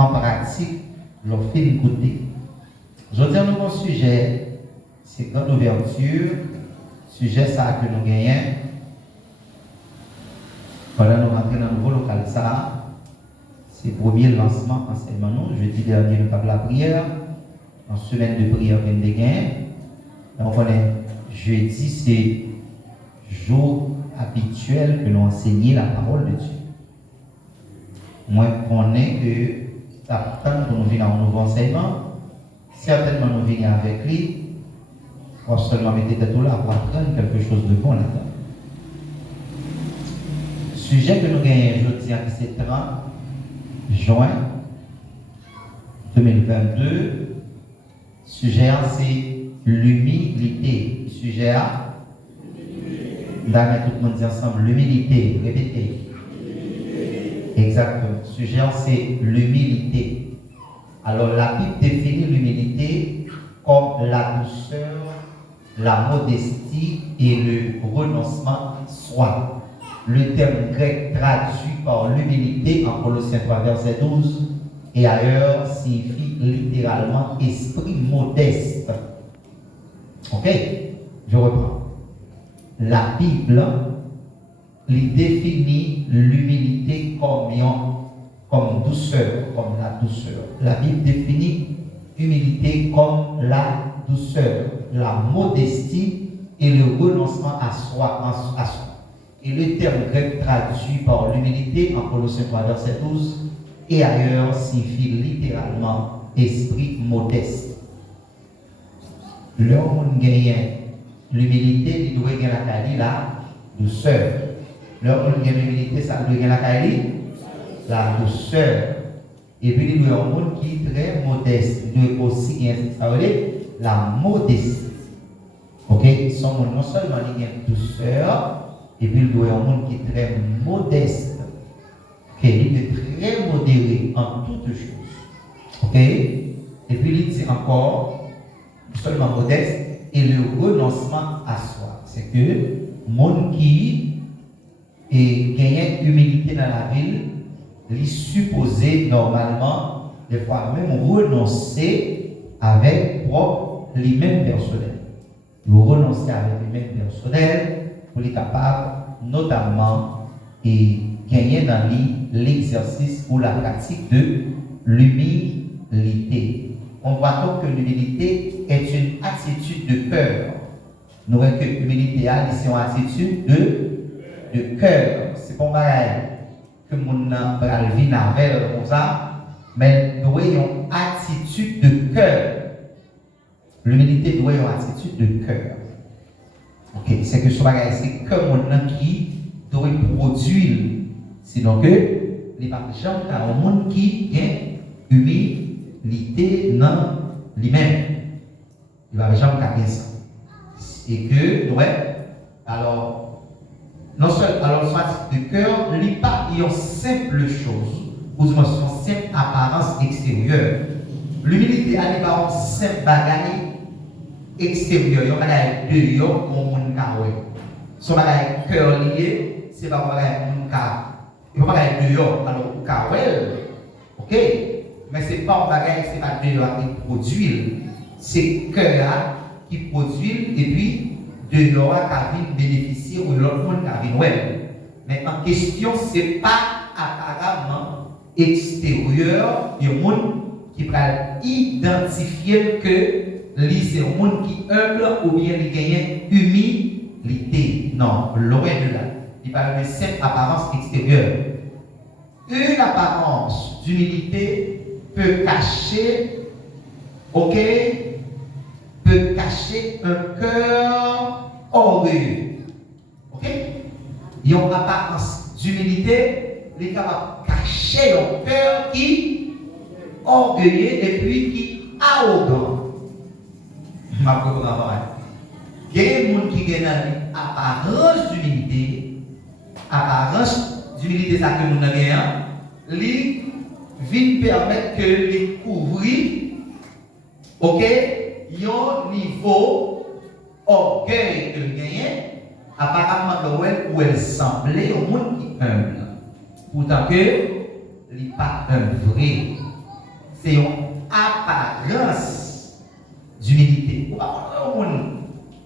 en pratique leur film goûter. Je dis un nouveau sujet, c'est grande ouverture, sujet ça que nous gagnons. Pendant nous rentrons dans le nouveau local ça, c'est le premier lancement enseignement nous. Jeudi dernier, nous avons la prière, en semaine de prière, nous avons des gains. Donc on est jeudi, c'est jour habituel que nous enseignons la parole de Dieu. Moi, on est que tant que nous venons dans un nouveau enseignement, certainement nous venons avec lui, on seulement mettre tout là pour apprendre quelque chose de bon là-dedans. Sujet que nous gagnons aujourd'hui, c'est 30 juin 2022. Sujet c'est l'humilité. Sujet d'accord, tout le monde dit ensemble l'humilité. Répétez. Exactement. Sujet c'est l'humilité. Alors la Bible définit l'humilité comme la douceur, la modestie et le renoncement à soi. Le terme grec traduit par l'humilité en Colossiens 3, verset 12 et ailleurs signifie littéralement esprit modeste. Ok? Je reprends. La Bible définit l'humilité comme douceur, comme la douceur. La Bible définit l'humilité comme la douceur, la modestie et le renoncement à soi. Et le terme grec traduit par l'humilité en Colossiens 3, verset 12 et ailleurs signifie littéralement esprit modeste. L'homme gagne l'humilité, il doit gagner la qualité, la douceur. L'homme gagne l'humilité, ça doit gagner la qualité, la douceur. Et puis il doit un monde qui est très modeste. Il doit aussi gagner la modestie. Ok? Son monde non seulement il gagne douceur, et puis il doit un monde qui est très modeste. Ok? Il est très modéré en toutes choses. Ok? Et puis il dit encore, seulement modeste, et le renoncement à soi. C'est que le monde qui gagne humilité dans la ville, il est supposé normalement, des fois même renoncer avec propre lui-même personnel. Il renoncer avec lui-même personnel pour être capable, notamment, et gagner dans l'exercice ou la pratique de l'humilité. On voit donc que l'humilité est une attitude de cœur. Nous voyons que l'humilité c'est une attitude de cœur. C'est pas pareil que mon bral vient avec comme ça, mais nous voyons une attitude de cœur. L'humilité doit avoir une attitude de cœur. Ok, c'est que ce bagage, c'est que mon qui doit produire, sinon que les gens car un monde qui gagne humilité dans lui-même. Il va jamais garder ça. Et que, ouais, alors, non seulement, alors, soit de cœur, il n'est pas une simple chose, ou une simple apparence extérieure. L'humilité, elle n'est pas une simple bagaille extérieure, il y a un bagaille dehors, mon monde carré. Son bagaille cœur lié, c'est pas un bagaille mon carré. Il n'y a pas un bagaille dehors, alors, au carré, ok? Mais ce n'est pas un bagage, ce n'est pas dehors qui produit, c'est cœur qui produit et puis dehors qui vient bénéficier ou l'autre monde qui vient ouais. Mais en question, ce n'est pas apparemment extérieur, il y a un monde qui va identifier que c'est un monde qui est humble ou bien il gagne humilité. Non, loin de là. Il parle de cette apparence extérieure. Une apparence d'humilité peut cacher, ok, peut cacher un cœur orgueilleux. Ok? Il y a une apparence d'humilité, il est capable de cacher un cœur qui orgueilleux et puis qui arrogant. Je comprends. Il y a des gens qui ont une apparence d'humilité, ça que nous avons, lui vient permettre que les couvrir, ok, un niveau orgueil que gagne, apparemment où elle semblait au monde qui humble. Pourtant que il n'est pas un vrai. c'est une apparence d'humilité. Ou pas un monde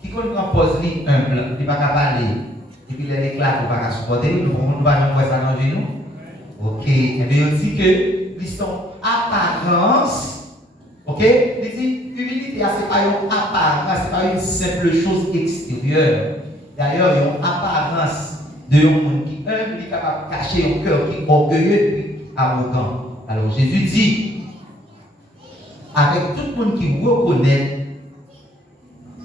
qui compose lui humble, il ne va pas parler, et puis il éclate, il ne va pas supporter, nous ne va pas voir ça dans le genou. Ok, et bien il dit que ils sont apparence, ok, il dit humilité, ce n'est pas une apparence, ce n'est pas une simple chose extérieure. D'ailleurs, il y a une apparence de un monde qui humble, qui est capable de cacher un cœur qui est orgueilleux et arrogant. Alors Jésus dit, avec tout le monde qui reconnaît,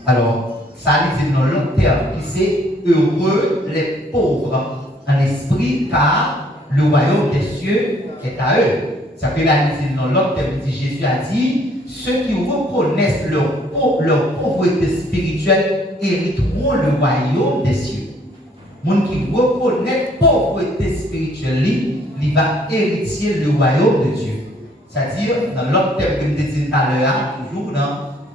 alors ça dit dans long terme, qui c'est heureux les pauvres en esprit, car le royaume des cieux est à eux. Ça peut aller dans l'autre terme, Jésus a dit, ceux qui reconnaissent leur pauvreté spirituelle hériteront le royaume des cieux. Les gens qui reconnaissent la pauvreté spirituelle, il va hériter le royaume de Dieu. C'est-à-dire, dans l'autre terme que je disais tout à l'heure, toujours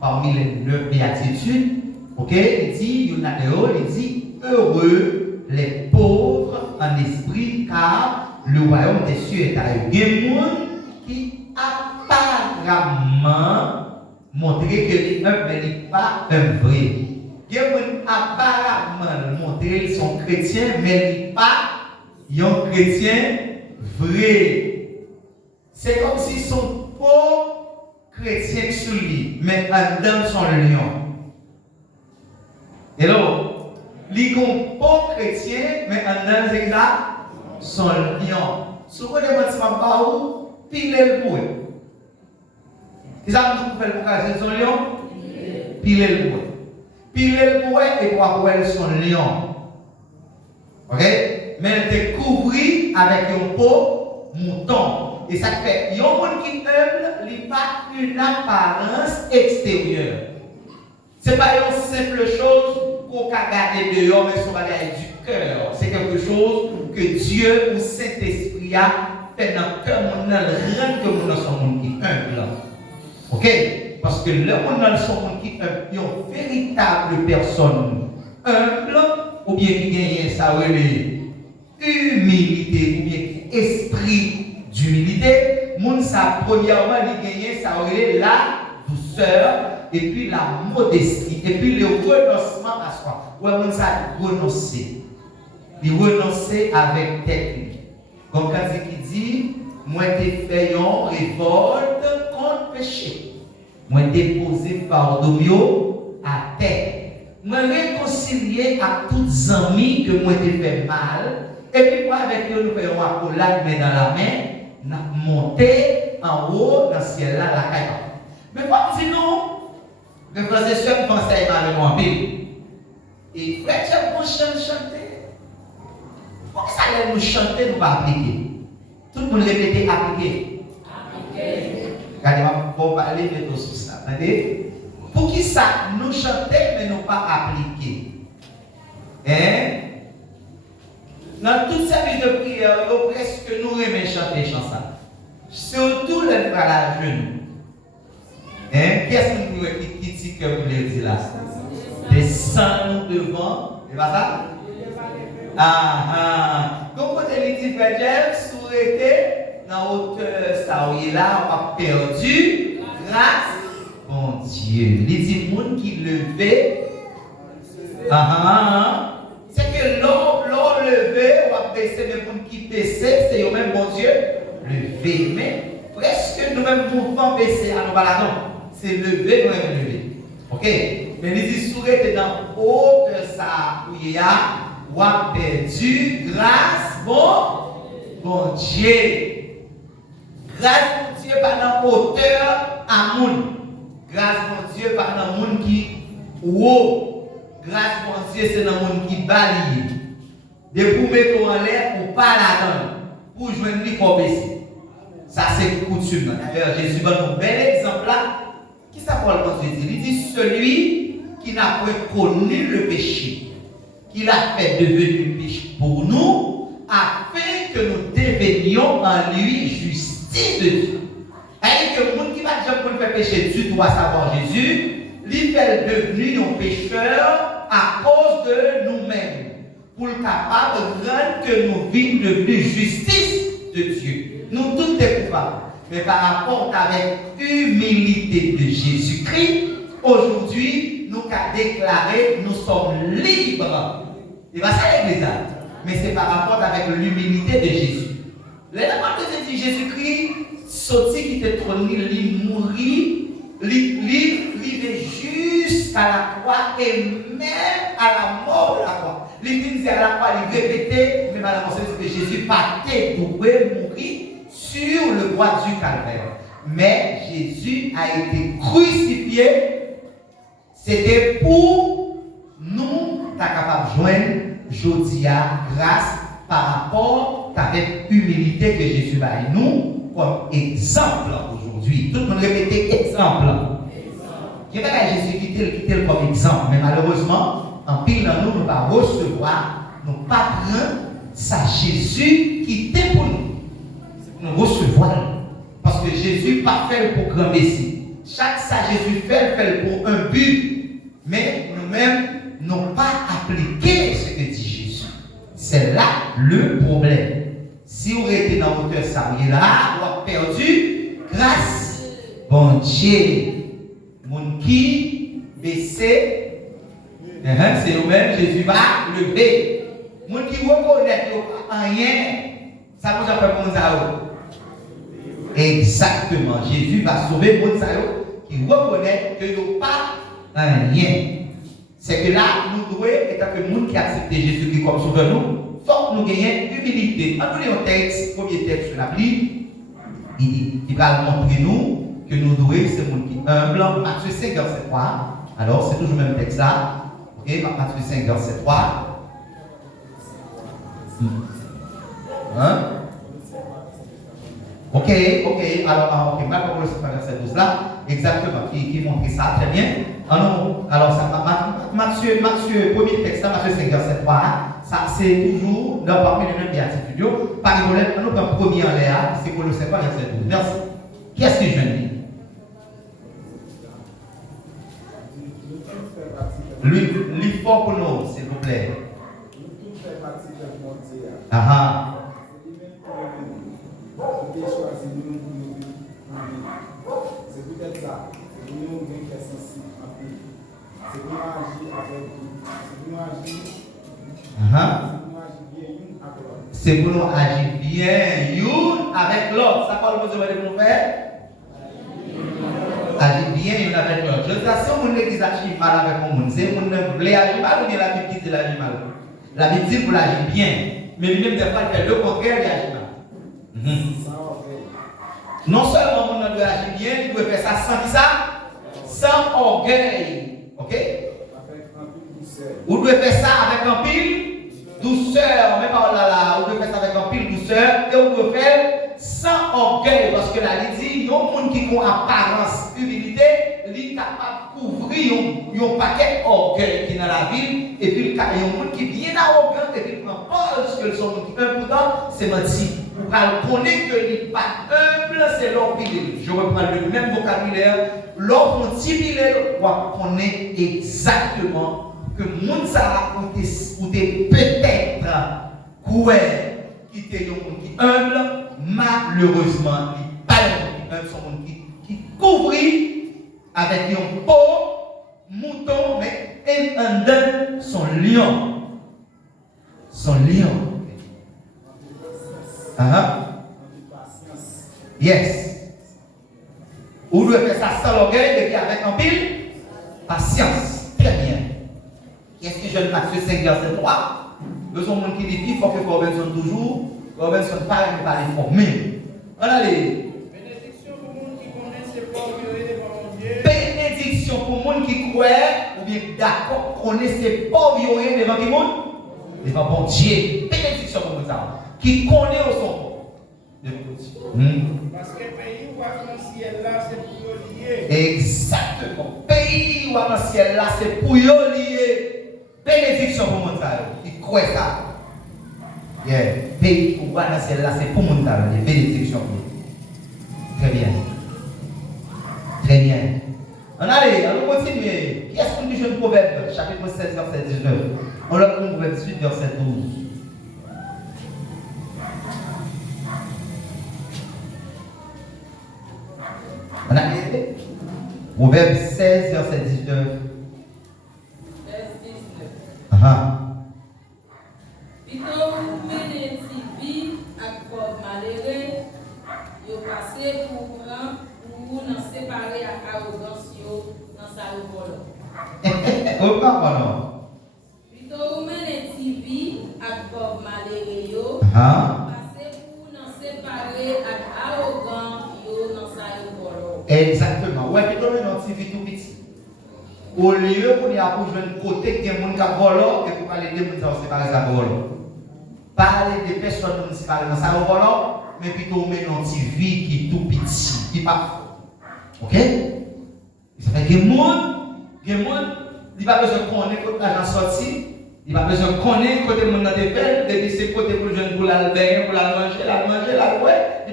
parmi les 9 béatitudes, okay, il dit, il dit, heureux les pauvres en esprit, car le royaume des cieux est à eux. Il y a des gens qui apparemment montrent que les humbles n'est pas un vrai. Il y a des gens qui apparemment montrent qu'ils sont chrétiens, mais ils ne sont pas chrétiens vrais. C'est comme s'ils sont pauvres chrétiens sur lui, mais en dedans sont le lion. Et là, ils sont pauvres chrétiens, mais en dedans c'est ça, sont le lion. Souvent, les gens ne savent pas où, piler le bois. C'est ça que vous faites pour cacher son lion? Piler le bois. Piler le bois et pour avoir son lion. Ok? Mais elle est couverte avec un pot mouton. Et ça fait, il y a un monde qui humble, il n'a pas une apparence extérieure. Ce n'est pas une simple chose qu'on peut garder dehors, mais c'est bagage du cœur. C'est quelque chose que Dieu ou Saint-Esprit a fait dans le cœur, dans le rang que nous sommes qui humble. Ok? Parce que le monde sont qui humble, ils ont véritable personne humble, ou bien qui gagne ça, humilité, ou bien esprit d'humilité, moun sa premièrement il gagne ça la douceur et puis la modestie et puis le renoncement à soi. Ouais, moun ça renoncer. Il renoncer avec tête. Comme quand il dit moi t'ai fait une révolte contre péché. Moi déposer pardon à terre. Moi réconcilier à toutes amis que moi t'ai fait mal et puis moi avec eux nous faisons accolade mais dans la main. N'a monté en haut dans le ciel là, la caille. Mais comme si nous, mes frères et sœurs pensaient avec moi en Bible. Et frère, j'aime qu'on chanter. Pourquoi ça allait nous chanter, nous pas appliquer? Tout le monde répétait appliquer. Regardez-moi, pour parler de tout ça. Pour qui ça nous chanter, mais nous pas appliquer? Hein? Dans tout service de prière, il y a presque nous aimons chanter chanson. Surtout les frères à genoux. Qu'est-ce qui dit que vous voulez dire là? Descends-nous devant. C'est pas ça? Comme vous avez dit, frère James, si vous étiez dans hauteur, ça où il est là, on a perdu grâce. Bon Dieu. Il dit, le monde qui levait. C'est que l'eau levé, on va baisser, mais pour qui baisser, c'est au même bon Dieu levé. Mais presque nous-mêmes mouvement baisser à nos baladons. C'est levé, nous-mêmes levé. Ok? Mais il dit, si vous êtes dans haut de ça, où il y a, on a perdu grâce, bon Dieu. Grâce, mon Dieu, par dans hauteur à moun. Grâce, mon Dieu, par dans moun qui haut. Grâce, mon Dieu, c'est dans le monde qui balaye. De pour mettre en l'air ou pas là-dedans. Pour joindre lui, il faut baisser. Ça, c'est coutume. D'ailleurs, Jésus donne un bel exemple là. Qui ça Paul Dieu dit? Il dit celui qui n'a pas connu le péché, qu'il a fait devenir péché pour nous, afin que nous devenions en lui justice de Dieu. C'est-à-dire que le monde qui va dire pour faire péché, Dieu doit savoir Jésus. Il est devenu un pécheur à cause de nous-mêmes, pour le capable de rendre que nous vivions devenus justice de Dieu. Nous tous sommes coupables. mais par rapport avec l'humilité de Jésus-Christ, aujourd'hui, nous avons déclaré nous sommes libres. Et bien ça l'église, mais c'est par rapport avec l'humilité de Jésus. L'élément de Jésus-Christ, sorti qui était trôné, il mourit, il jusqu'à la croix et même à la mort de la croix. Il dit à la croix, il répétait, mais malheureusement, c'est que Jésus partait pour mourir sur le bois du calvaire. Mais Jésus a été crucifié. C'était pour nous, tu es capable de joindre, Jodia, grâce par rapport avec humilité que Jésus va et nous comme exemple aujourd'hui. Tout le monde répétait exemple. Je vais à Jésus quitter comme exemple, mais malheureusement, en pile dans nous, nous va recevoir, nous pas prendre ça Jésus qui était pour nous. Nous recevons. Parce que Jésus pas fait pour grand messie. Chaque ça Jésus fait pour un but. Mais nous-mêmes n'avons pas appliqué ce que dit Jésus. C'est là le problème. Si vous êtes dans hauteur ça, vous êtes là, vous avez perdu grâce. Bon Dieu. Mon qui baissé, c'est vous-même, Jésus va lever. Mon qui reconnaît rien, ça vous a fait comme ça. Exactement. Jésus va sauver mon qui reconnaît que nous pas rien. C'est que là, nous devons, étant que nous qui acceptons Jésus comme sauveur, nous, faut que nous gagnions humilité. En nous, un texte, premier texte sur la Bible, il va montrer nous que nous devons, c'est mon qui humble. Matthieu 5, verset 3. Alors, c'est toujours le même texte là. Ok, Matthieu 5, verset 3. Hein? Ok, alors, ok, maintenant, le verset 12 là, exactement, qui montre ça, très bien. Alors, ça, Matthieu, premier texte là, Matthieu 5, verset 3, ça, c'est toujours dans parmi les mêmes béatitudes. Par exemple, nous avons premier en l'air, c'est pour le 5, verset 12. Merci. Qu'est-ce que je viens de dire? Lui fort pour nous, s'il vous plaît. Ah. C'est peut-être ça. C'est nous qui sommes sensibles. C'est nous agir avec vous. C'est nous agir. C'est pour nous agir bien une avec l'autre. Ça parle de ce que nous faire. Agir bien une avec l'autre. Je dis si on l'église agit mal avec le monde, c'est on ne veut agir mal ou bien la Bible dit de l'agir mal. La Bible dit pour l'agir bien. Mais lui-même des fois il fait le contraire, il agit mal. Non seulement on doit agir bien, il doit faire ça sans qui ça? Sans orgueil. Ok? Vous devez faire ça avec un pile douceur. Même pas là, vous devez faire ça avec un pile douceur. Et vous devez faire sans orgueil. Parce que là, il dit, il y a un monde qui a apparence, humilité, il est capable de couvrir un paquet d'orgueil qui est dans la ville. Et puis, il y a un monde qui est bien arrogant et puis il prend pas ce que son monde qui est important, c'est menti. Vous connaissez que il n'est pas humble, c'est l'orgueil. Je reprends le même vocabulaire. L'homme timide, vous connaissez exactement que moun sa ou peut-être quoi qui était un monde qui humble, malheureusement, il pas un monde son monde qui couvrit avec un peau mouton mais un d'un son lion. Son lion. Yes. Vous devez faire ça sans l'orgueil et puis avec un pile patience. Très bien. Qu'est-ce que je Matthieu 5, verset 3? Besoin de monde qui dit, il faut que Robinson toujours, Robinson parle les former. On a les. Bénédiction pour le monde qui connaît ses pauvres devant mon Dieu. Bénédiction pour le monde qui croit, ou bien d'accord, connaît ses pauvres devant qui monde? Devant bon Dieu. Bénédiction pour le monde qui connaît au son. Parce que le pays où dans le ciel là, c'est pour lier. Exactement. Pays où dans le ciel là, c'est pour lier. Bénédiction pour mon frère. Il croit ça. Yeah. Pays où dans le ciel là, c'est pour mon frère. Bénédiction. Très bien. Très bien. On continue. Qui est-ce qu'on dit le proverbe? Chapitre 16, verset 19. On le proverbe 18, verset 12. On a été Proverbe 16, verset 19. 19. Ah. Plutôt mener TV avec Bob Maléré, yo passé pour nous séparer à arrogance dans sa revole. Pourquoi non? Plutôt mener TV avec Bob Maléré, yo Ah. passé pour nous séparer à arrogance dans sa revole. Exactement. Ouais, plutôt dans TV tout petit. Au lieu qu'on y a pour jouer un côté qui est mon cap volant et pour parler de gens qui séparés ça volant. Parler des personnes qui séparées dans sa volant, mais plutôt mettre dans TV qui est tout petit, qui n'est pas. OK? Ça fait que les gens, il n'y a pas besoin de connaître quand l'argent sorti, il n'y a pas besoin de connaître quand les gens dans des pelles, depuis c'est côté pour le jeune pour l'albert, pour la manger, il n'y a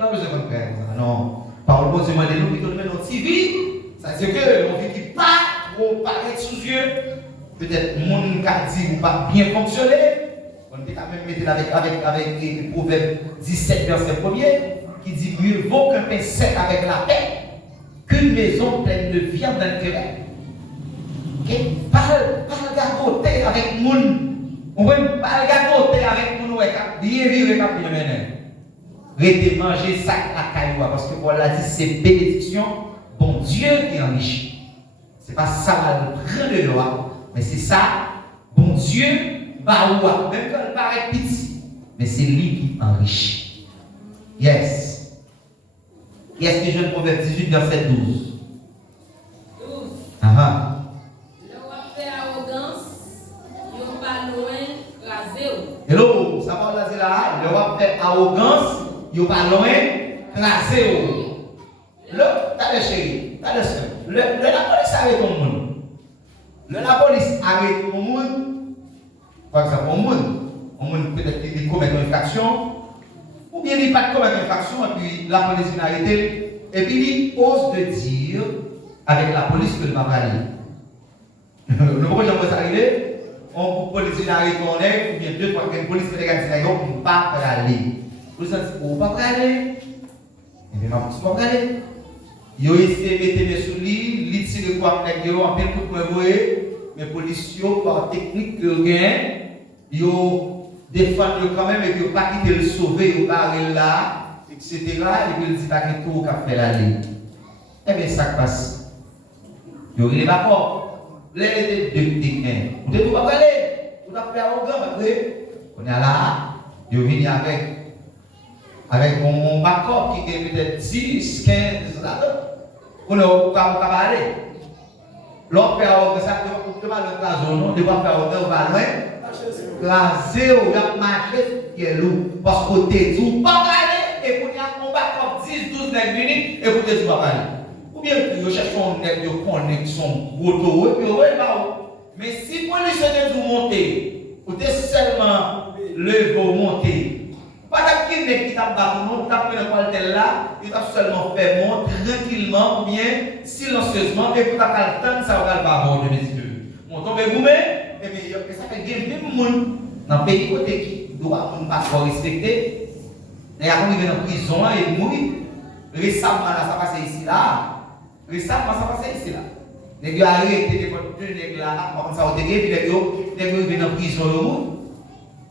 pas besoin de faire ça. Non. Par le bon Dieu, nous plutôt mettre dans TV, ça veut dire que on vit qui pas. Pour paraître sous yeux, peut-être mon cas dit ou pas bien fonctionner. On peut quand même mettre avec le proverbe 17, verset 1er, qui dit mieux vaut qu'un pain sec avec la paix qu'une maison pleine de viande dans le terrain. Ok? Pas le gagoter avec moun. On veut pas le gagoter avec moun qui bien vivre et bien mener. Restez manger ça à cailloua parce que Paul l'a dit c'est bénédiction, bon Dieu qui enrichit. Ce n'est pas ça le prend de loi, mais c'est ça, bon Dieu, baoua, même quand il paraît petit, mais c'est lui qui enrichit. Yes. Qu'est-ce que je le proverbe 18, verset 12? 12. Ah. Le roi fait arrogance, yo pas loin, rasé. Hello, ça va là, le roi fait arrogance, yo pas loin, rasé. T'as le chéri, t'as le soeur. La police arrête tout le monde. La police arrête tout le monde. Par exemple, on monde peut-être qu'il commet une infraction, ou bien il n'a pas commettre une infraction, et puis la police vient arrêter, et puis il ose de dire avec la police que ne va pas aller. Le problème va s'arriver, on police vient arrêter, on est, ou bien deux, trois, une police fait des gars qui ne pas aller. Vous savez, on ne va pas aller. Et bien, ma police ne va pas aller. Yo essayé de mettre mes sous lui, il tire quoi avec yo en plein coup de poing, mais policiers par technique que gain, yo défendent quand même et que pas quitter le sauver, yo barrer là, etc. Et puis il dit pas que tout qu'a fait l'aller. Eh bien ça passe. Yo il est d'accord. Les deux techniques. Vous devez pas aller. Vous avez fait arrogant après. On est là, yo vient avec mon backup qui est peut-être 10, 15 là. On ne peut pas aller. L'autre fait arrogant, ça ne peut pas le craser, non? De pas faire arrogant, on va loin. Craser, on va marcher, qui est lourd. Parce que tu es tout, pas aller. Et pour y avoir un backup 10, 12 nègres venus, et pour te dire pas aller. Ou bien que tu cherches un nègre, tu connais son gros dos, et puis ouais, mais si pour lui se tout monter, ou tu seulement lever ou monter, pas d'acquis qui t'a battu, non, tu as pris le poil là, il t'a seulement fait monter tranquillement ou bien silencieusement, et pour ta calme, ça va pas avoir de mes yeux. Mon tombé goumé, et bien ça fait gagner même monde dans le pays côté qui doit pas respecter. Et après, il est en prison et il mourit. Récemment, ça passe ici là. Récemment, ça passe ici là. Les gars arrêtent de deux nègres là, comme ça, puis les gars viennent en prison, ils mourent.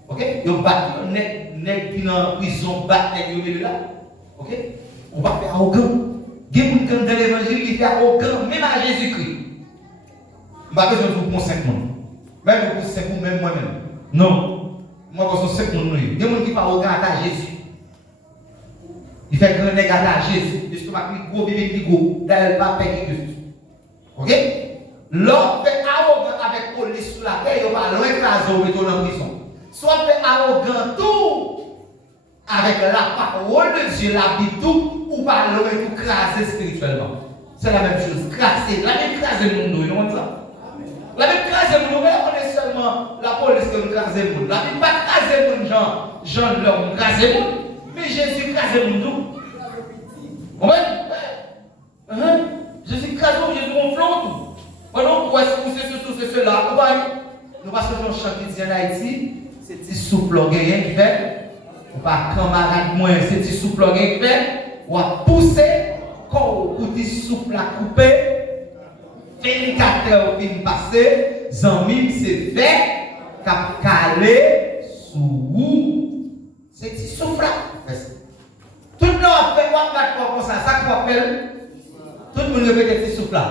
Ok? Ils battent les nègres qui sont en prison, battent les nègres là. Ok? On va faire arrogant. Il y a des gens dans l'évangile qui fait arrogant, même à Jésus-Christ. Je ne vais pas besoin de vous pour 5 personnes. Même pour 5 personnes, même moi-même. Non. Moi, je suis 5 personnes. Il y a des gens qui sont arrogants à Jésus. Il fait grand nègre à Jésus. Le stomac qui gros, bébé qui gros. D'ailleurs, pas payer que Christ. Ok? L'homme fait arrogant avec la police sur la terre, il va l'écraser au métro dans la prison. Soit fait arrogant tout avec la parole de Dieu, la Bible tout, ou pas le tout craser spirituellement. C'est la même chose. Craser, la même craser le monde, vous ça? La même craser le monde, on est seulement la police qui nous crase le monde. La Bible pas craser le monde, Jean l'homme crase le monde, mais Jésus crase le monde tout. Vous voyez? Jésus crase le monde, Jésus gonfle tout. Pendant que c'est cela, nous passons un chant qui dit en Haïti, c'est petit souffle qui fait, ou pas camarade moins, c'est petit souffle qui fait, ou à pousser, quand vous dit souffle à couper, 24 heures au fin passé, Zambim c'est fait, cap calé sous vous. C'est petit souffle là. Tout le monde a fait quoi comme ça, ça qu'on appelle. Tout le monde répète petit souffle là.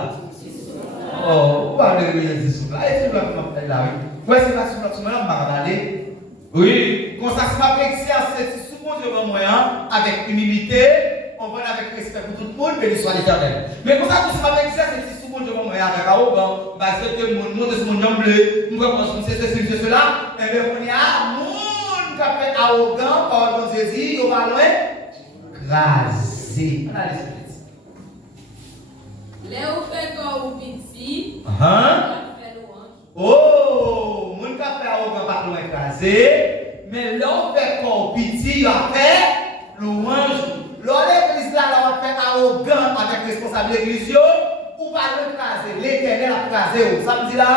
Oh, vous allez répéter petit souffle là. Et tout le monde fait là, oui. Ouais, c'est pas souffle là, tout le monde va aller. Oui, comme ça, c'est pas l'exercice, c'est sous mon Dieu moyen, avec humilité, on va avec respect pour tout le monde, béni soit l'Éternel. Mais comme ça, tout c'est pas l'exercice, c'est sous mon Dieu moyen, avec arrogant, parce que tout le monde, c'est mon nom bleu, nous reprenons c'est ceci, c'est cela, et bien on y a, monde qui a fait arrogant, pardon Jésus, il va loin, crasé. On a les spirits. Les ou fait corps ou petit, oh, mon qui a fait arrogant par loin crasé, mais l'on fait corps petit, il a fait louange. L'on l'église là, on a fait arrogant avec responsable de l'église, ou pas le craser, l'Éternel a crasé. Ça me dit là?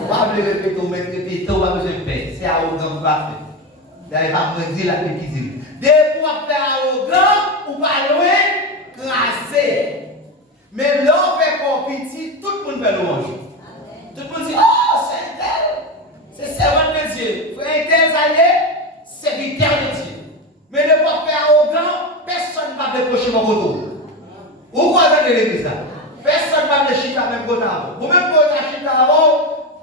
On va le répéter, on va répéter, on va besoin de faire. C'est arrogant qu'on va faire. D'ailleurs, on va me dire la petite idée. Dès qu'on fait arrogant, ou pas loin, craser. Mais l'on fait corps petit, tout le monde fait louange. Tout le monde dit, oh, c'est un tel, c'est servant de Dieu. Frère, un tel allié, serviteur de Dieu. Mais ne pas faire arrogant, personne ne va décrocher mon couteau. Où vous entendez l'église là? Personne ne va me chiter même côté avant. Ou même pour la chiter avant,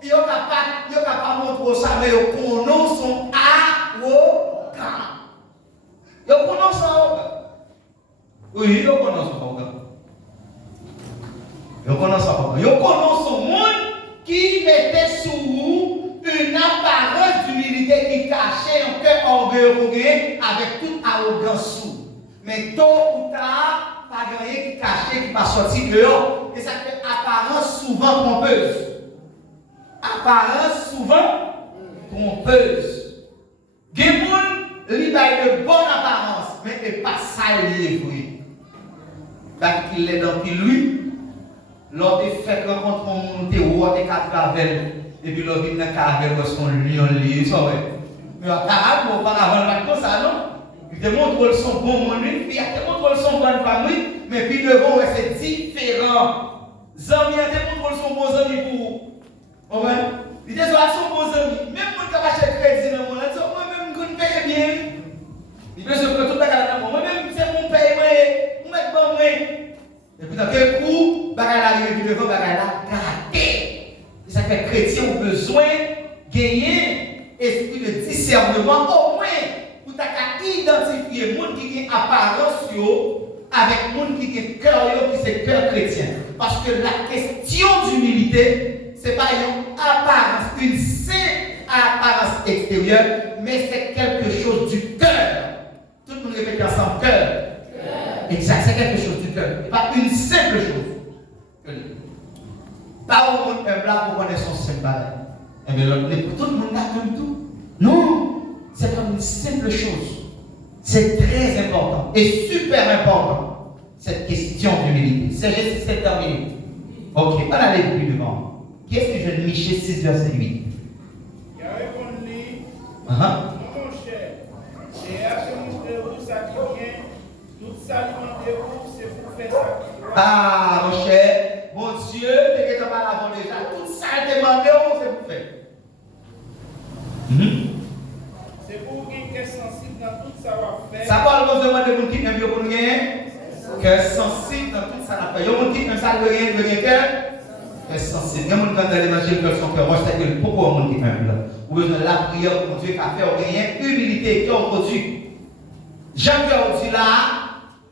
il n'y a pas montrer ça, mais il connaît son arrogant. Il connaît son arrogant. Oui, il connaît son arrogant. Il connaît son arrogant. Il connaît son monde qui mettait sous vous une apparence d'humilité qui cachait un cœur orgueilleux avec toute arrogance sous. Mais tôt ou tard, pas rien qui cachait, qui va sortir dehors. Et ça fait apparence souvent trompeuse. Apparence souvent trompeuse. Gémoun, il a de bonne apparence, mais il n'est pas ça lié, oui. Parce qu'il est dans lui. L'autre fait rencontre un monde, il est 4 cavels. Et puis l'autre vient dans cavel avec son lion lié, ça ouais. Mais auparavant, pas comme ça, non? Il te montre son bon monde, puis il te montre son bonne famille, mais puis devant, c'est différent. Zami, il te montre son bon ami pour. Ouais. Il te montre son bon ami. Même quand tu as acheté crédit dans le monde, moi-même, je paye bien. Il peut se prendre tout le monde. Moi-même, c'est mon paye, moi, je bon, moi. Et puis, dans quel coup, bagay la rive devant, bagay la gâté. Ça fait chrétien ont besoin de gagner esprit de discernement, au moins, pour identifier les gens qui ont apparence avec les gens qui ont cœur, qui c'est cœur chrétien. Parce que la question d'humilité, ce n'est pas une apparence, une simple apparence extérieure, mais c'est quelque chose du cœur. Tout le monde répète ensemble, cœur. Exact, c'est quelque chose du cœur. Pas une simple chose. Pas au monde un blanc pour connaître son simple bagage. Eh bien, tout le monde a comme tout. Non, c'est comme une simple chose. C'est très important et super important, cette question d'humilité. C'est juste 7 terminé. Ok, on allait plus devant. Qu'est-ce que je Michée 6, verset 8? Il a répondu, Mon cher, j'ai acheté tout ça qui vient, tout ça alimentez-vous, c'est pour faire ça qui doit. Ah, mon cher, mon Dieu, tu es pas là déjà. Tout ça demandé, c'est pour faire. C'est pour qu'il est sensible dans tout ça va faire. Ça parle de demander mon qui aime pour nous gagner. Cœur sensible dans tout ça va faire. Il y a mon qui aime ça le rien cœur. Cœur sensible. Il y a mon qui dans l'évangile que son cœur. Moi, je sais que pourquoi mon qui aime là. Ou besoin de la prière pour Dieu qui a fait rien. Humilité qui ont produit. Jean-Pierre dit là,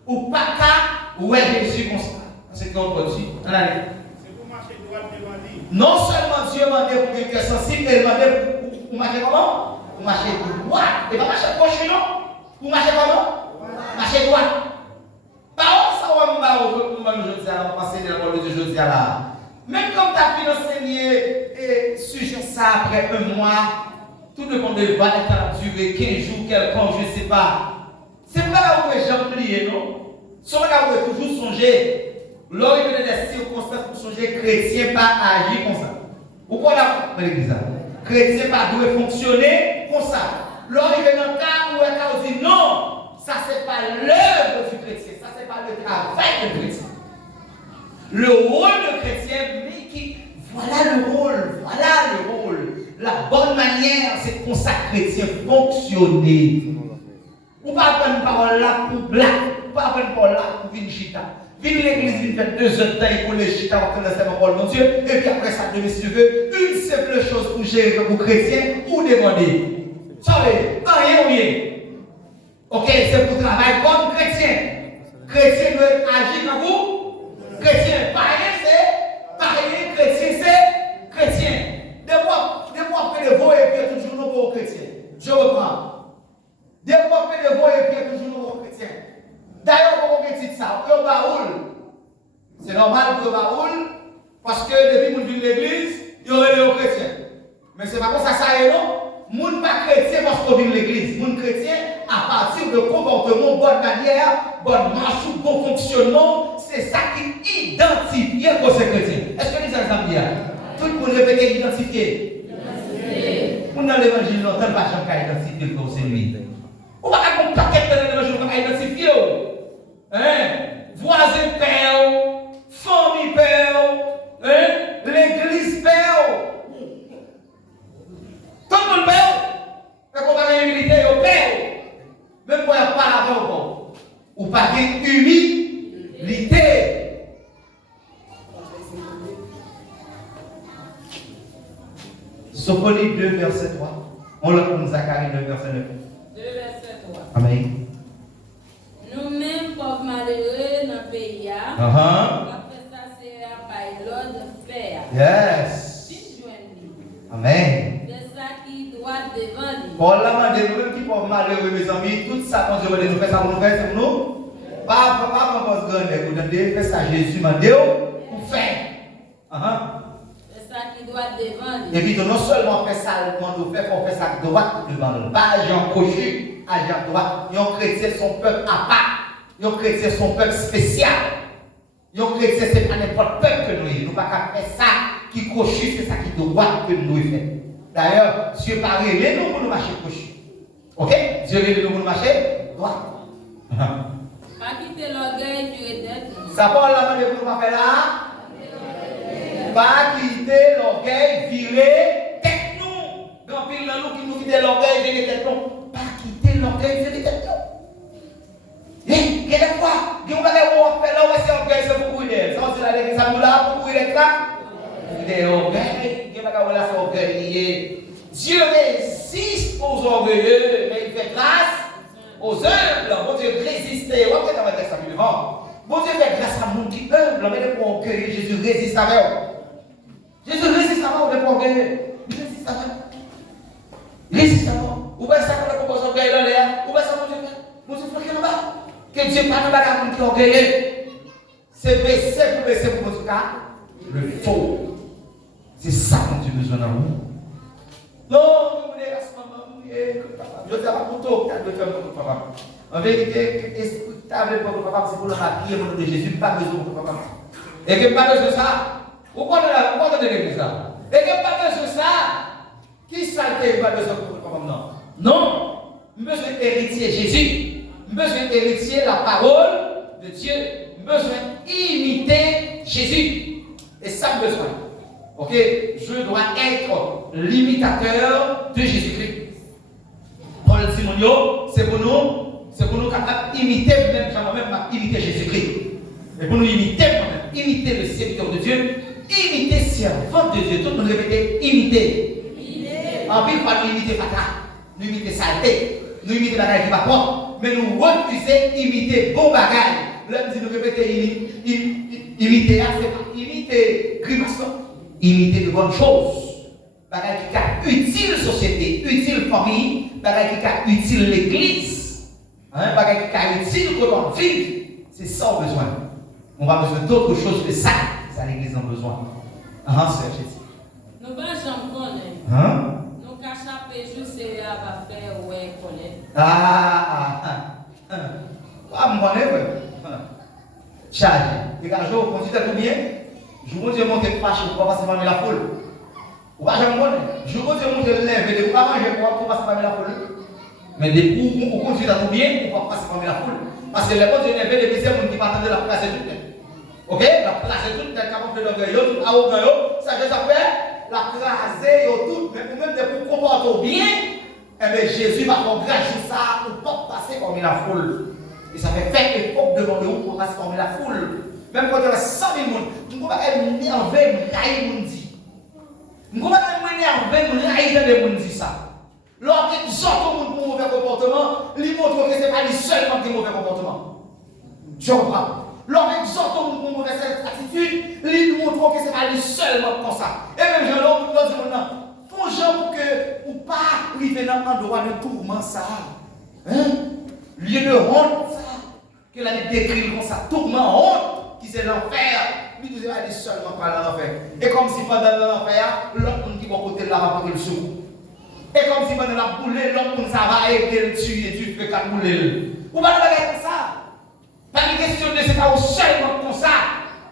ou pas qu'à, ou est Jésus comme ça. C'est qu'on produit. C'est pour marcher droit devant lui. Non seulement Dieu m'a demandé pour quelqu'un sensible, mais il m'a demandé pour marcher comment? Pour marcher droit. Et pas marcher proche, non? Pour marcher comment? Marcher droit. Pas ça, on va aujourd'hui passer dans le de aujourd'hui là. Même comme tu as pu enseigner sujet ça après un mois, tout dépend de va durer 15 jours, quelconque, je ne sais pas. C'est pas là où les gens oublient, non? C'est là où ils toujours songer. Lors il y a des circonstances pour changer, chrétien pas agir comme ça. Pourquoi là, l'église? Chrétien pas doit fonctionner comme ça. Lors il y a un cas où il dit non, ça c'est pas l'œuvre du chrétien, ça c'est n'est pas le travail de chrétien. Le rôle de chrétien, mais qui, voilà le rôle. La bonne manière, c'est pour ça chrétien fonctionner. Ou pas prendre une parole là pour blague, ou pas prendre une parole là pour venir chita. Venir l'église, il fait 2 heures de temps pour les chita, pour connaître la parole de mon Dieu, et puis après ça, demain, si tu veux, une simple chose pour gérer comme chrétien, ou demander. Sorry, rien. Ok, c'est pour travailler comme chrétien. Chrétien doit agir comme vous. Chrétien, pareil, chrétien, c'est chrétien. Des mois après de vous, et puis toujours nouveau chrétien. Je reprends. Des mois après de vous, et puis toujours nouveau chrétien. D'ailleurs, pourquoi on dit ça? Au baoul. C'est normal pour le baoul, parce que depuis que vous venez de l'église, il y aurait des chrétiens. Mais c'est pas comme ça, ça est non? Moun pas chrétien parce qu'on vient de l'église. Moun chrétien à partir de comportement, bonne manière, bonne marche, bon fonctionnement, c'est ça qui identifie que c'est chrétien. Est-ce que les exemples bien? Tout le monde répète identifier. Moun dans l'évangile, on n'entend pas jamais identifier que c'est lui. On va pas paquet dans l'évangile qu'on va identifier. Hein? Voisin père, famille père, hein? L'église père. Tout le monde père. Mais qu'on va gagner humilité, au père. Même pour pas la voix, ou pas humilité. Sophonie 2, verset 3. On l'a pour Zacharie 2, verset 9. 2, verset 3. Amen. Nous-mêmes, pauvres malheureux dans le pays, après ça, c'est par l'ordre de faire. Yes. Amen. C'est ça qui doit devant lui. Pour la main de nous-mêmes qui peuvent malheureux, mes amis, tout ça, quand Dieu nous fait ça pour nous faire, c'est pour nous. Pas pour nous grande, vous donnez, faites ça, Jésus m'a dit, pour faire. C'est ça qui doit devant lui. Et puis, non seulement faire ça, quand nous faisons, on fait ça droit devant nous. Pas agent coché, agent droit. Ils ont chrétien son peuple à part. Ils ont chrétien son peuple spécial. Ils ont chrétien, c'est pas n'importe peuple que nous. Nous ne pouvons pas faire ça qui coché, c'est ça qui droit que nous faisons. D'ailleurs, Dieu pas réglé nous pour nous marcher coché. Ok? Dieu réglé nous pour nous marcher droit. Pas quitter l'orgueil du tête. Ça parle la main de vous pas faire là. Pas quitter l'orgueil, virer tête nous. Grand pile dans nous qui nous quitte l'orgueil, virer tête nous. Pas quitter l'orgueil, virer tête nous. Et quelle fois, on va faire là où c'est orgueil, c'est pour courir. Ça c'est la l'église, ça nous là pour courir là. Il est orgueil, il va là c'est orgueil. Dieu résiste aux orgueilleux, mais il fait grâce aux humbles. Bon Dieu résiste. On va mettre ça plus devant. Bon Dieu fait grâce à nous qui humble, mais pour orgueilleux, Jésus résiste avec eux. Jésus résiste à moi, pour orgueilleux. Il résiste avec eux. Il résiste avec eux. Vous voyez ça qu'on a proposé orgueilleux dans l'air. Vous voyez ça, mon Dieu fait. Mon Dieu fait qu'il en bas. Que Dieu pas de bagarre qui est orgueilleux. C'est baisser pour votre cas. Le faux. C'est ça que Dieu a besoin dans vous. Non, vous voulez la je ne sais pas pour toi, tu as faire pour papa. En vérité, écoutable pour papa, c'est pour le rappeler au nom de Jésus, pas besoin pour papa. Et que pas besoin de ça. Vous comprenez l'église là? Et que pas besoin de ça. Qui saleté pas besoin pour papa? Non. Besoin d'héritier Jésus. Besoin d'héritier la parole de Dieu. Besoin d'imiter Jésus. Et ça besoin. Ok, je dois être l'imitateur de Jésus-Christ. Paul Simonio, c'est pour nous capables d'imiter, même imiter Jésus-Christ. Et pour nous imiter le serviteur de Dieu, imiter le servant de Dieu. Tout le monde répète, imiter. En plus, pas nous imiter Fatra, nous imiter saleté, nous imiter bagaille qui va pas, mais nous refuser imiter bon bagaille. Là, nous répétons, imiter, c'est pas imiter grimace. Imiter de bonnes choses, bagaille qui est utile société, utile famille, bagaille qui est utile l'église, bagaille qui est utile pour qu'on vive. C'est ça qu'on a besoin. On va besoin d'autre chose que ça. Ça l'église a besoin. C'est Jésus. Nous ne jamais connaître. Nous cachons juste à faire ou connaître. Moi, charge. Et quand je continue tout bien. Je vous dis monter fâché pour passer parmi la foule. Vous ne pouvez jamais connaître. Je vous dis monter lever, vous ne pouvez pas manger pour passer parmi la foule. Mais depuis vous continuez à tout bien, pour passer parmi la foule. Parce que les bon Dieu n'est pas des gens qui m'attendent la place toute tête. Ok? La place toute tête, quand on fait l'orgueil, tout arrogant, ça fait la craser tout, mais même de vous comporter bien, eh bien Jésus va engager ça pour ne pas passer comme la foule. Et ça fait faire époque devant nous pour passer comme la foule. Même quand il y a 100 000 personnes, nous ne pouvons pas être énervés, nous dit. Nous ne pouvons pas être énervés, nous dit ça. Lorsqu'ils sortent au monde pour mauvais comportement, ils montrent que ce n'est pas les seuls qui ont mauvais comportement. Tu comprends? Lorsqu'ils sortent au monde pour mauvaise attitude, ils montrent que ce n'est pas les seuls comme ça. Et même je leur dis maintenant, font gens pour que, ou pas, arriver dans un endroit de tourment ça. Hein? Lieu de honte ça. Que la Bible décrit comme ça, tourment, honte, qui c'est l'enfer. Lui, nous allons seulement par l'enfer. Et comme si pendant l'enfer, l'autre monde qui va côté là va côté le secours. Et comme si pendant la boule, l'autre monde ça va aider le tuer du feu qu'à bouler. Vous ne pouvez pas regarder ça. Pas une question de c'est pas au seulement comme ça.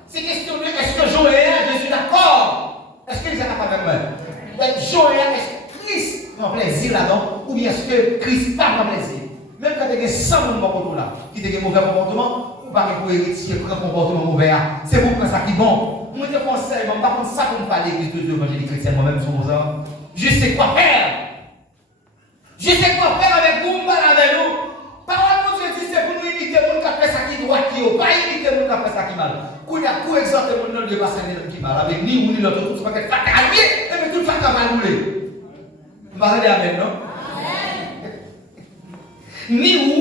C'est question de est-ce que Joël, je suis d'accord? Est-ce qu'il est capable avec moi? Joël, est-ce que Christ prend plaisir là-dedans? Ou bien est-ce que Christ pas prend plaisir? Même quand il y a 100 personnes là, qui ont un mauvais comportement, ou pas pour héritier, pour un comportement mauvais, c'est pour ça qui est bon. Moi, je conseille, je ne pas ça pour me parler de l'église de Dieu évangélique chrétienne, moi-même, sur vos ans. Je sais quoi faire. Je sais quoi faire avec vous, avec nous. Parole de Dieu dit, c'est pour nous imiter les gens qui fait ça qui droit, qui est pas imiter les gens qui fait ça qui mal. Quand il y a tout exemple de monde qui passe qui mal, avec ni ou ni l'autre, tout ça va être fatigué, et puis tout ça va mal rouler. Vous parlez amen, non? Ni ou,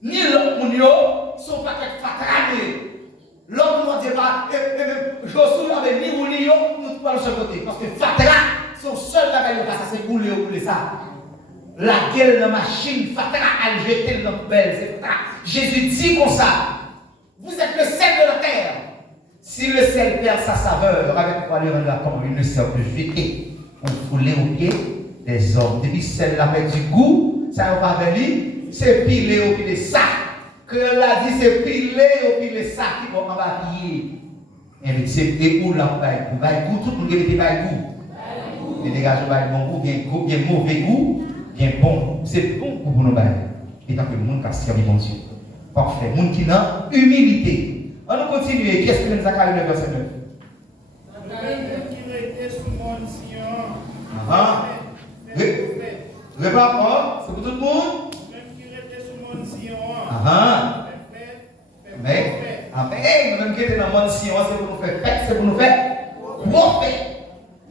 ni l'autre monde sont pas fatigués. L'autre monde dit pas, et même Josué avec ni ou ni l'autre, nous parlons de ce côté. Parce que fatigués sont seuls à gagner, ça c'est rouler ou rouler ça. La gueule de la machine, fatigués à jeter dans la poubelle, c'est ça. Jésus dit comme ça, vous êtes le sel de la terre. Si le sel perd sa saveur, avec quoi le rendre la tombe, il ne sert plus jeter ou fouler aux pieds des hommes. Depuis celle là avec du goût, ça va venir, c'est pilé au pied de sac. Que l'a dit, c'est pilé au pied de sac qui vont en bas piller. Et c'est où là, goût, tout le monde qui était goût. Les dégages bon goût, bien mauvais goût, bien bon. C'est bon pour nous bailler. Et tant que le monde qui a servi mon Dieu. Parfait. Le monde qui a humilité. On va continuer. Qu'est-ce que nous avons le verset 9? Le rapport, c'est pour tout le monde? Mais, même qui était dans le monde Sion, c'est pour nous faire fête, c'est pour nous faire prophète.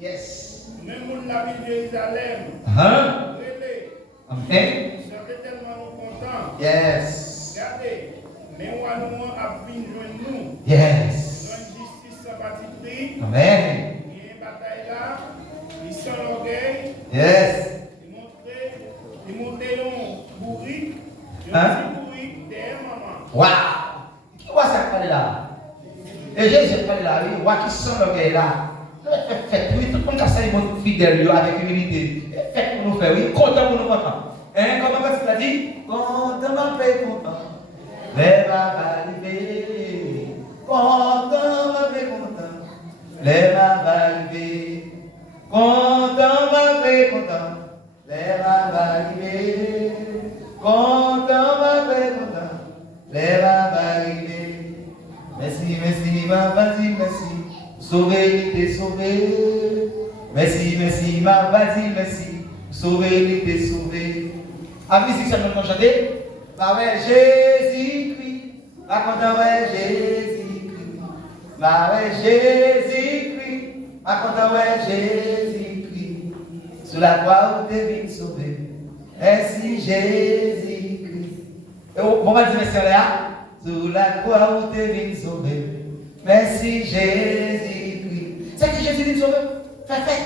Yes. Même pour la ville de Jérusalem. Amen. J'avais tellement content. Yes. Regardez, mais on a vu nous. Yes. Dans justice sans parti pris. Amen. Il y a une bataille là. Ils sont l'orgueil. Yes. Ils montaient un bourrique. Hein? Bourrique derrière maman. Waouh. Qui voit ça parler là? Et Jésus parle là, oui, voit qui sont l'orgueil là. Faites, oui, tout le monde a ça, il fidèle avec humilité. Faites pour nous faire, oui, content pour nous content. Hein, comment est-ce qu'il a dit? Content, ma paix, content. Les va arriver. Content, ma paix, content. Les va arriver. Content, ma paix, content. Les va arriver. Content, ma paix, content. Les va arriver. Merci, merci, ma vas-y, merci. Sauver, il t'est sauvé. Merci, merci, ma vas-y, merci. Sauver, il t'est sauvé. Ah, musique, ça nous chanter. Bah ouais, Jésus-Christ. Raconte, ouais, Jésus-Christ. Bah ouais, Jésus-Christ. Raconte, ouais, Jésus-Christ. Sous la croix où t'es venu sauver. Merci, Jésus-Christ. On va dire merci, Léa. Sous la croix où t'es venu sauver. Merci Jésus-Christ. C'est que Jésus dit sauver. Fait.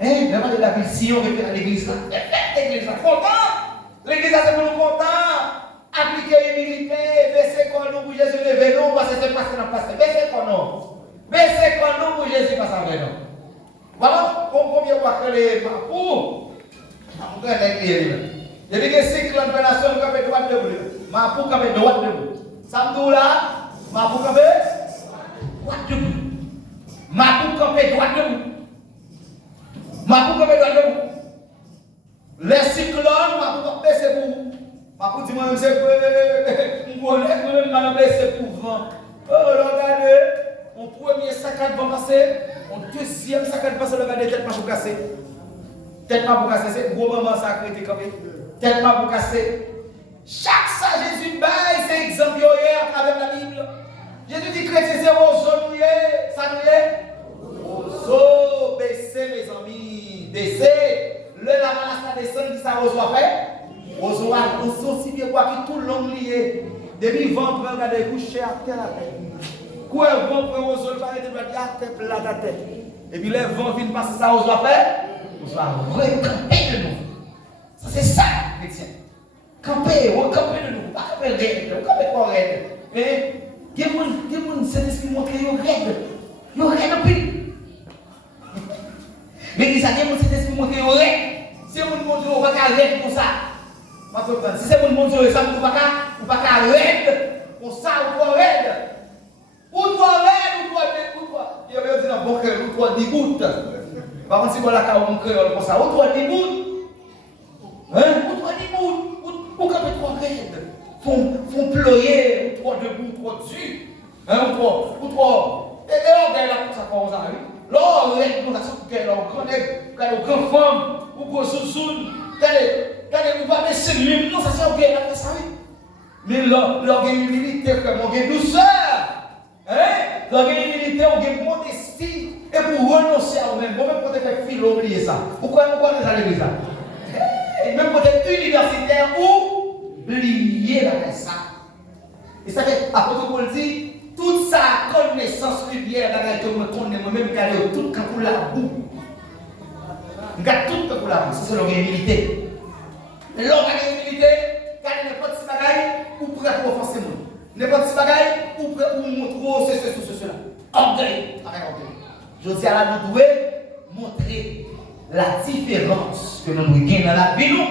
Hein? Devant de la ville, si on réfère à l'église là. L'église là, content. L'église là, c'est pour nous contents. Appliquer l'humilité, baisser quand nous pour Jésus lever nous, parce que c'est passé dans le passé. Baisser quand nous. Baisser quand nous pour Jésus passe avec nous. Voilà, combien de fois que les mapous, on peut être lié. Depuis que c'est que l'opération, on peut droit debout. Mapou, on peut droit debout. Samedi là, mapou, on peut droit debout. Mapou, on peut droit debout. Mapou, on peut droit debout. Les cyclones, mapou, on peut c'est pour. Mapou, dis-moi, c'est vent. Oh, regardez, mon premier saccade va passer, mon deuxième saccade passe, regardez, tête pas pour casser. Tête pas pour casser, c'est gros moment sacré qui est campé. Tête pas pour casser. Chaque ça, Jésus baille, c'est exemple à travers la Bible. Jésus dit chrétien, c'est roseau nouillé. Ça nouillé? Roseau, baissez mes amis, baissez. Le lavage à descend, qui ça roseau a fait? Roseau a aussi bien quoi que tout le long lié. Depuis vent, vous regardez, coucher à terre la tête. Quoi, vent, pour roseau, le paraît de la tête, plat la tête. Et puis les vents viennent passer ça, roseau a fait? Roseau a recamper de nous. Ça, c'est ça, chrétien. Camper, recamper de nous. Pas camper raide, camper quoi raide. Mais, il y a cet esprit montré, il y a raide. Il y a raide en pile. Mais il y a cet esprit montré, il y a raide. Si vous montrez, on va pas raide pour ça. Si c'est vous montrez, ça vous va pas raide. Pour ça, ou pas raide. Ou toi raide, ou toi. Il y avait dit dans bon cœur, ou toi dégoûte. Par contre, si vous avez la mon cœur comme ça, ou toi dégoûte. Hein? Ou toi dégoûte. Ou quand tu es raide, font ployer, ou toi debout, ou toi dessus. Hein, ou toi. Et là, là, comme ça, comme ça, oui. Là, on est comme ça, on est grand femme, ou gros sousoune. Regardez, vous pas baisser lui, non, ça c'est ok, là, ça, oui. Mais là, on a une humilité, on a une douceur. Hein? On a une humilité, on a une modestie. Et pour renoncer à vous-même, vous-même, pour te faire fil, oublier ça. Pourquoi vous allez dire ça? Et même pour être universitaire, oubliez ça. Et ça fait, après tout, on dit, toute sa connaissance lumière, que je me connais moi-même, qui est tout quand vous la boue. Je garde tout quand vous la boue. Ça, c'est l'humilité. L'homme a une humilité, car n'importe quel bagaille, ou prêt pour offenser moi. N'importe quel bagaille, ou prêt pour montrer cela. Orgueil, avec orgueil. Je dis à la nous devons montrer la différence que nous devons gagner dans la vie, nous,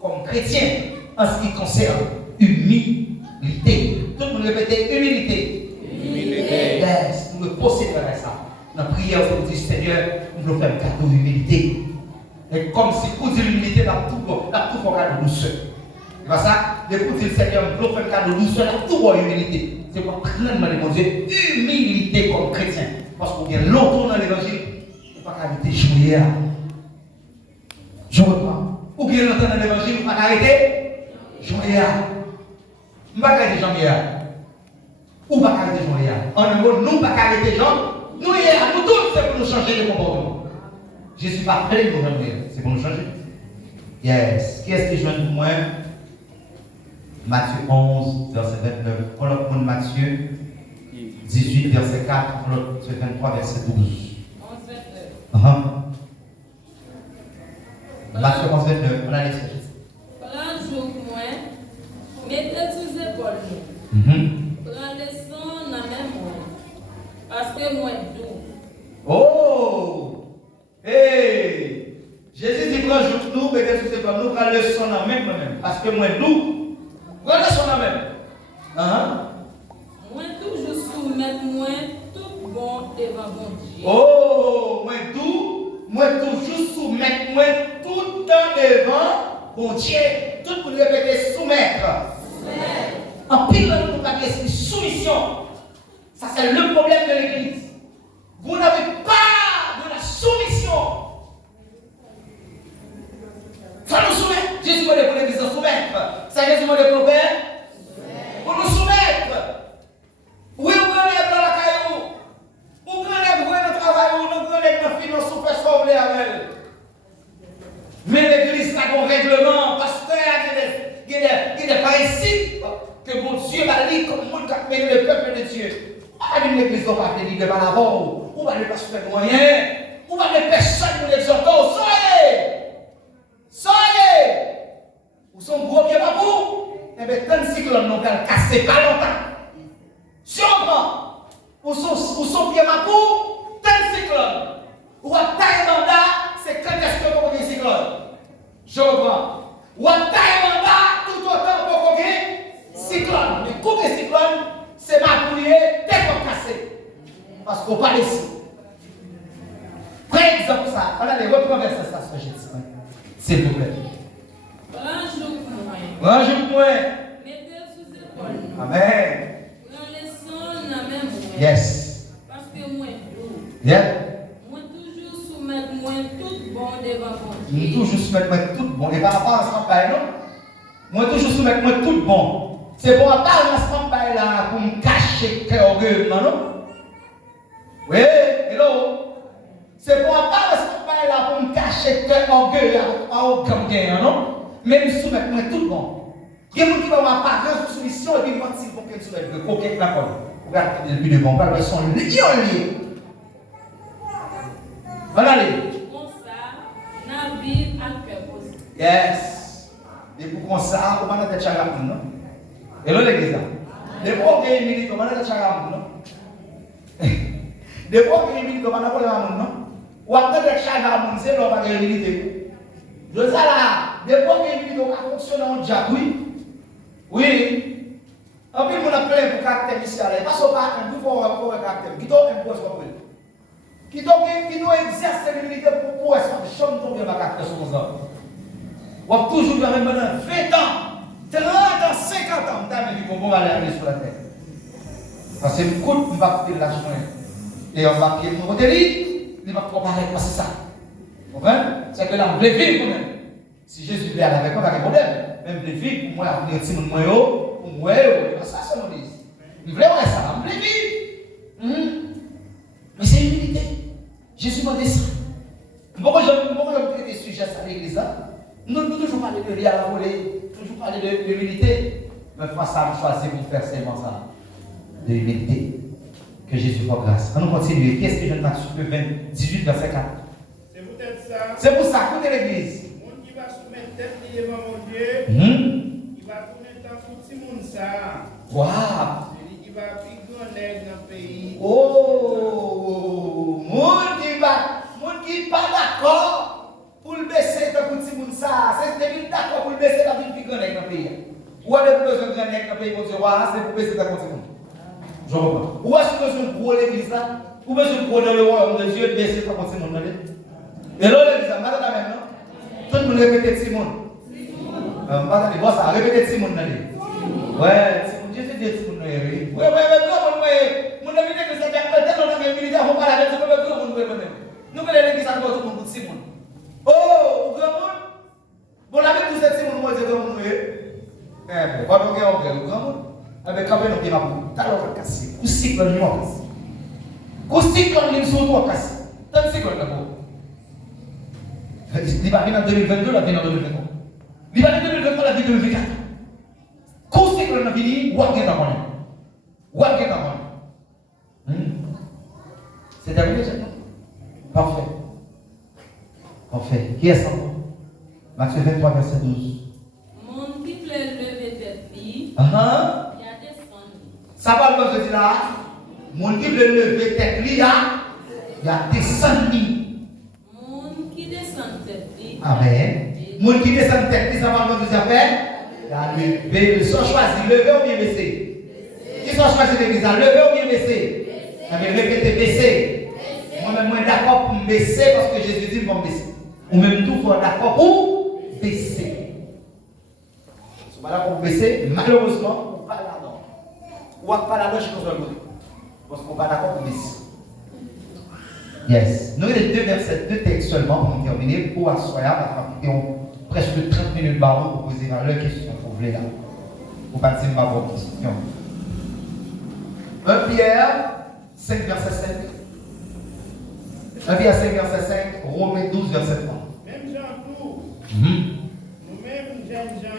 comme chrétiens, en ce qui concerne humilité. Tout le monde répète humilité. Humilité. Yes, nous devons posséder ça. Dans la prière, vous dites Seigneur, nous devons faire un cadeau d'humilité. Et comme si pour dire l'humilité, nous avons tout pour un cadeau de douceur. C'est pas ça? Et pour dire Seigneur, nous devons faire un cadeau de douceur, nous avons tout pour l'humilité. C'est pour craindre de mon Dieu, humilité comme chrétien. Parce qu'on vient longtemps dans l'évangile, il ne faut pas arrêter de jouer. Je reprends. Ou bien longtemps dans l'évangile, il ne faut pas arrêter de jouer. Il ne faut pas arrêter de jouer. Ou pas arrêter de jouer. En un mot, nous ne pas arrêter de jouer. Nous, nous tous, c'est pour nous changer de comportement. Jésus n'est pas prêt pour nous changer. C'est pour nous changer. Yes. Qui est-ce qui joue pour moi? Matthieu 11, verset 29. On l'a pour Matthieu 18, verset 4. On l'a 23, verset 12. 11, 29. Matthieu 11, 29. On a l'expression. Prends jour moi, mettez sous épaule. Prends le sang dans la même moi. Parce que moi doux. Oh! Hey! Jésus dit prends jour nous, mettez sous épaule nous, prends le sang dans la même moi-même. Parce que moi doux. Prends le sang dans la même. Moi toujours soumettre moi tout bon devant bon Dieu. Oh! Moi toujours soumettre moi tout temps devant bon Dieu. Tout pour répéter soumettre. En pile, nous pas d'esprit soumission. Ça, c'est le problème de l'église. Vous n'avez pas de la soumission. Ça nous soumet. Jésus m'a dit pour l'église de soumettre. Ça, Jésus m'a dit pour le Père. Pour nous soumettre. Oui, vous prenez dans la caillou. Vous prenez dans le travail, vous prenez dans la finance, vous faites ce que vous voulez avec elle. Mais l'église a un règlement, pasteur, il y a des principes que mon Dieu va lire comme le monde qui a fait le peuple de Dieu. Pas une église qui va faire des livres d'avant, ou va ne pas se faire moyen, ou va ne personne pour l'exhorter. Soyez! Ou son gros pied pas pour? Eh bien, tant de cyclones n'ont pas cassé pas longtemps. Sûrement! Ou son pied pas pour? Tant de cyclones. Ou à taille mandat, c'est quand est-ce que vous avez un cyclone? Je reprends. Ou à taille mandat, tout autant pour qu'on ait cyclone. Mais couper cyclone, c'est ma boulier, tête cassée. Parce qu'on parle ici. Par exemple, ça. Allez, reprends verset ça, ce que j'ai dit. S'il vous plaît. Range-moi. Range-moi. Mettez sous épaule. Amen. Prends le sang Yes. Parce que moi, Yeah. moi toujours soumettre moi tout bon devant mon Moi Dieu. toujours soumettre moi tout bon. Et par rapport à ce qu'on parle, non? Moi toujours soumettre moi tout bon. C'est pour pas dans ce qu'on parle là pour me cacher que orgueil, non? Oui, hello. C'est pour pas dans ce qu'on parle là pour me cacher que orgueil à aucun gain, non? Mais me soumettre moi tout bon. Il y a des gens qui vont pas grande solution et puis mentir pour qu'elle soit le coquet la colle. Regarde depuis devant, pas le son lié. Voilà les. Comme ça, n'a vivre à cœur positif. Yes. Et pour qu'on ça, on va être chagamoun, non? Et là l'église là. Des fois qu'on est milite, on va être chagamoun, non? Des fois qu'on est milite, on va être chagamoun, non? Ou après être chagamoun, c'est l'on va être milité. Je sais là, des fois qu'on est milite, on va fonctionner en diable, oui. Oui. En plus, on a plein de caractères ici. Parce qu'on a un peu de caractère. Qui doit imposer ce qu'on veut. Qui doit exercer l'humilité pour est-ce que je ne tombe pas caractère sur nos hommes. On a toujours dans les 20 ans, 30 ans, 50 ans, on a vu qu'on va aller sur la terre. Parce que le coup, on va quitter la chemin. Et on va quitter mon côté, il va comparer quoi c'est ça. Vous comprenez? C'est que là, on veut vivre quand même. Si Jésus vient avec moi, il n'y a pas de problème. Même les filles, pour moi, venir petit monde moyo, pour moi, c'est ça que nous disons. Je voulais voir ça, je voulais vivre. Mais c'est l'humilité. Jésus m'a dit ça. Pourquoi je traite des sujets à l'église là? Nous toujours parler de rien à la volée, toujours parler de l'humilité. Mais face à choisir pour faire seulement ça. De l'humilité. Que Jésus fasse grâce. On nous continue. Qu'est-ce que je ne m'assure 18, verset 4. C'est peut-être ça. C'est pour ça, écoutez l'église. Qui va soumettre tête devant mon Dieu, il va tourner tant pour tout le monde ça. Waouh! Il va piquer un aigle dans le pays. Oh! Monde qui pas d'accord pour le baisser tant pour tout le monde ça. C'est d'accord pour le baisser la vie de piquer un aigle dans le pays. Ou avez-vous besoin de un aigle dans le pays pour dire, c'est pour baisser tant pour tout le monde? Je comprends. Ou est-ce que vous avez besoin de l'église là? Ou besoin de dans le royaume de Dieu baisser tant pour tout le monde? Et là, l'église là, madame la même, non? Tout le monde répète Simon. Madame, bon ça, répétez Simon. Ouais, Simon, Jésus dit Simon. Oui, mon ami dit que c'est bien, on a bien militaire, on parle avec tout le monde. Nous, l'église a tout le monde pour Simon. Oh, grand monde. Bon, la même tout c'est Simon, moi, je dis grand monde. Eh, pas de grand monde. Avec quand même, on vient à vous. T'as l'autre cassé. Où c'est que l'on a cassé? Où c'est que l'on a surtout cassé? T'as c'est quoi d'abord? Il va venir en 2022, la vie en 2023. Il va venir en 2023, la vie en 2024. Quand c'est que l'on a fini, où est-ce qu'on est? Où est-ce qu'on est? C'est terminé, c'est ça? Parfait. Parfait. Qui est ça? Matthieu 23, verset 12. Mon qui plaît lever tête, il y a des sons. Ça parle comme je dis là. Mon qui veut lever tête, il y a des sons. Amen. Moun qui descend tête, ça va nous appeler. Ils sont choisis, lever ou bien baisser. Ils sont choisis l'église, lever ou bien baisser. Ça veut répéter baisser. Moi-même, je suis d'accord pour me baisser parce que Jésus dit pour me baisser. Ou même tout, faut d'accord pour baisser. Si vous êtes d'accord pour baisser, malheureusement, vous ne pas là-dedans. Ou pas là-dedans, je suis dans le côté. Parce qu'on n'est pas d'accord pour baisser. Yes. Nous avons deux textes seulement pour terminer, pour asseoir, parce qu'on presque 30 minutes par an pour poser leur question, pour vous là. Pour partir de ma question. 1 Pierre 5, verset 5. 1 Pierre 5, verset 5. Romains 12, verset 3. Même Jean tout. Nous-mêmes, jeunes gens,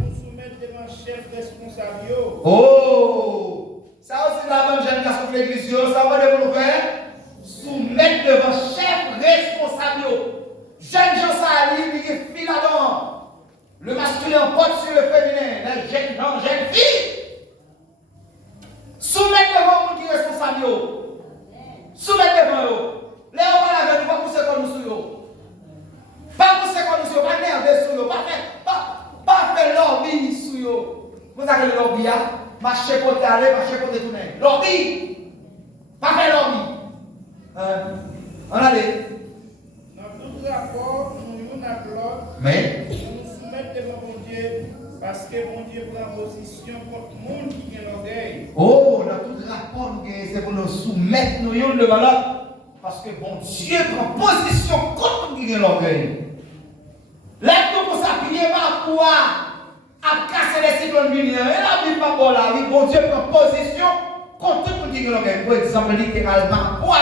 nous soumettons devant chef responsable. Oh! Ça aussi, la même jeune garçon de l'église, ça va développer. Soumettre devant chef responsable. Jeune gens, ça arrive, il est fil là-dedans. Le masculin porte sur le féminin. Les jeunes gens, jeunes filles. Soumettre devant le qui est responsable. Soumettre devant eux. Les hommes à la veille, pas pousser comme nous sur eux. Pas pousser comme nous sur eux, pas nerveux sur eux, pas faire lobby sur eux. Vous savez le lobby, marcher côté aller, marcher côté tourner. Lobby. Pas faire lobby. On a des. Dans tout rapport, nous avons l'autre. Mais. Nous soumettons devant mon Dieu parce que mon Dieu prend position contre le monde qui vient l'orgueil. Oh, dans tout c'est pour nous soumettre nous devant l'autre. Parce que bon Dieu prend position contre qui l'orgueil. Lève-nous pour s'appuyer par quoi à casser les cyclones lumineux. Et la Bible pas bon là, oui, bon Dieu prend position contre tout le monde qui l'orgueil. Par exemple, littéralement, pour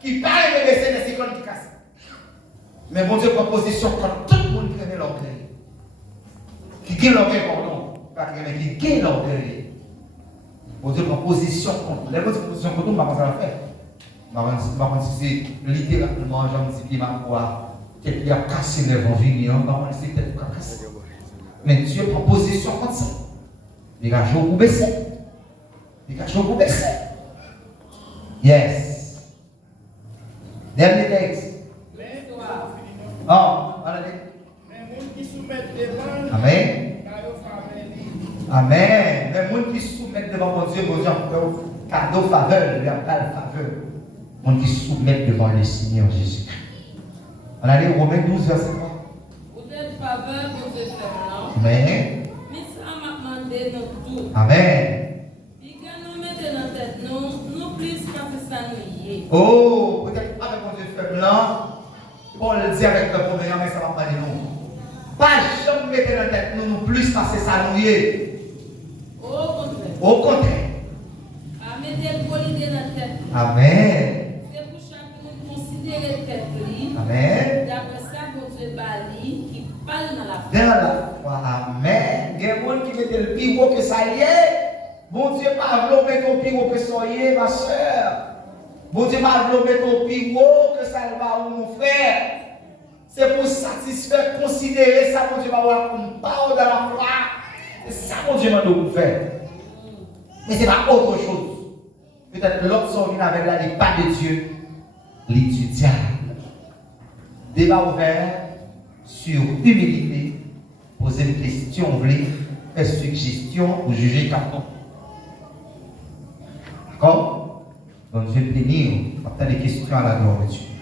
qui parle de baisser les cyclones qui cassent. Mais bon Dieu prend position contre tout le monde qui a l'orgueil. Qui a l'orgueil, pardon. Pas qui a l'orgueil. Bon Dieu prend position contre. Les autres positions contre nous, je ne vais pas faire. Je ne sais pas si c'est littéralement, j'en dis ma foi, quelqu'un a cassé les vents venir, je ne sais peut-être pas casser. Mais Dieu prend position contre ça. Il a joué pour baisser. Il a joué pour baisser. Yes. Dernier texte. Oh, allez. Mais les gens qui soumettent devant, Amen. Amen. Mais les gens qui soumettent devant mon Dieu, cadeau faveur, il y a pas de faveur. Les gens qui soumettent devant le Seigneur Jésus-Christ. On a lu Romains 12, verset 3. Vous êtes faveur, vous êtes faible. Amen. Mais ça m'a demandé notre tout. Amen. Et quand nous mettons dans la tête, nous plus parce que ça nous y est. Oh, peut-être avec mon Dieu faible là, Paul le dit avec le premier, mais ça va pas dire non. Pas jamais mettre dans la tête nous plus parce que ça nous y est. Au contraire. Au contraire. À mettre le poly dans la tête. Amen. C'est pour chaque monde considérer tête libre. Amen. D'après ça, mon Dieu bali qui parle dans la foi. Dans la foi. Amen. Il y a des gens qui mettent le plus haut que ça y est. Bon Dieu, pas vouloir mettre au plus haut que ça y est, ma soeur. Bon Dieu, pas vouloir mettre au plus haut que ça va où mon frère. C'est pour satisfaire, considérer ça, mon Dieu, va avoir une parole dans la foi. C'est ça, mon Dieu, m'a nous faire. Mais ce n'est pas autre chose. Peut-être l'autre sont venus avec la pas de Dieu, l'étudiant. Débat ouvert sur humilité, poser une question, faire suggestion ou juger quelqu'un. D'accord? Donc, je vais tenir, des questions à la gloire de Dieu.